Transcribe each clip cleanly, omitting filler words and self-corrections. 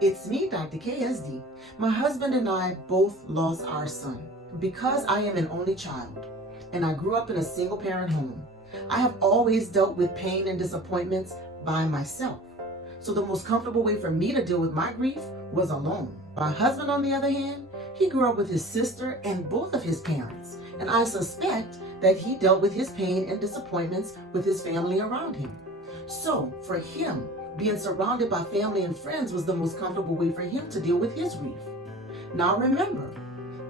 It's me, Dr. KSD. My husband and I both lost our son. Because I am an only child and I grew up in a single parent home, I have always dealt with pain and disappointments by myself. So the most comfortable way for me to deal with my grief was alone. My husband, on the other hand, he grew up with his sister and both of his parents, and I suspect that he dealt with his pain and disappointments with his family around him. So for him, being surrounded by family and friends was the most comfortable way for him to deal with his grief. Now remember,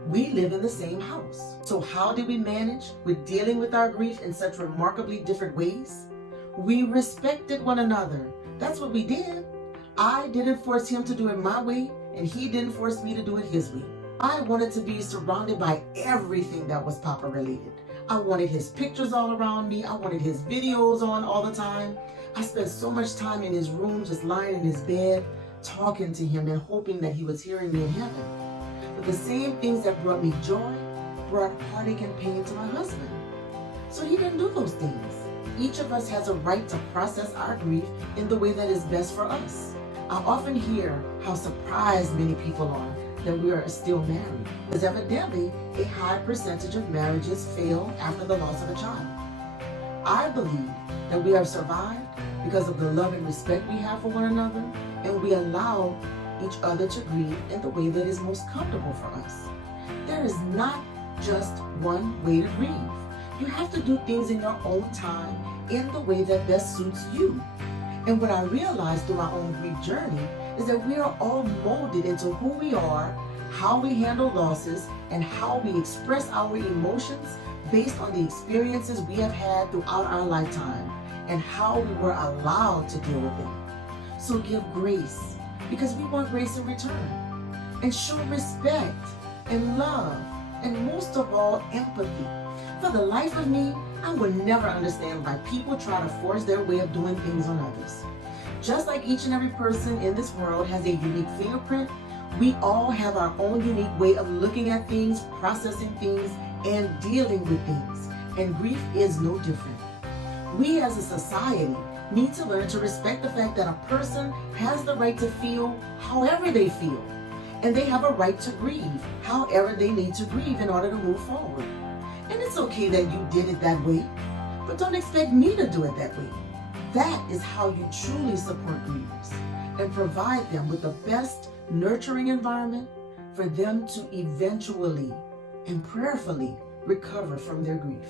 we live in the same house. So how did we manage with dealing with our grief in such remarkably different ways? We respected one another. That's what we did. I didn't force him to do it my way, and he didn't force me to do it his way. I wanted to be surrounded by everything that was Papa related. I wanted his pictures all around me. I wanted his videos on all the time. I spent so much time in his room, just lying in his bed, talking to him and hoping that he was hearing me in heaven. But the same things that brought me joy brought heartache and pain to my husband. So he didn't do those things. Each of us has a right to process our grief in the way that is best for us. I often hear how surprised many people are that we are still married, because evidently a high percentage of marriages fail after the loss of a child. I believe that we have survived because of the love and respect we have for one another, and we allow each other to grieve in the way that is most comfortable for us. There is not just one way to grieve. You have to do things in your own time, in the way that best suits you. And what I realized through my own grief journey is that we are all molded into who we are, how we handle losses, and how we express our emotions based on the experiences we have had throughout our lifetime and how we were allowed to deal with them. So give grace, because we want grace in return. And show respect and love, and most of all, empathy. For the life of me, I will never understand why people try to force their way of doing things on others. Just like each and every person in this world has a unique fingerprint, we all have our own unique way of looking at things, processing things, and dealing with things. And grief is no different. We as a society need to learn to respect the fact that a person has the right to feel however they feel. And they have a right to grieve however they need to grieve in order to move forward. And it's okay that you did it that way, but don't expect me to do it that way. That is how you truly support grievers and provide them with the best nurturing environment for them to eventually and prayerfully recover from their grief.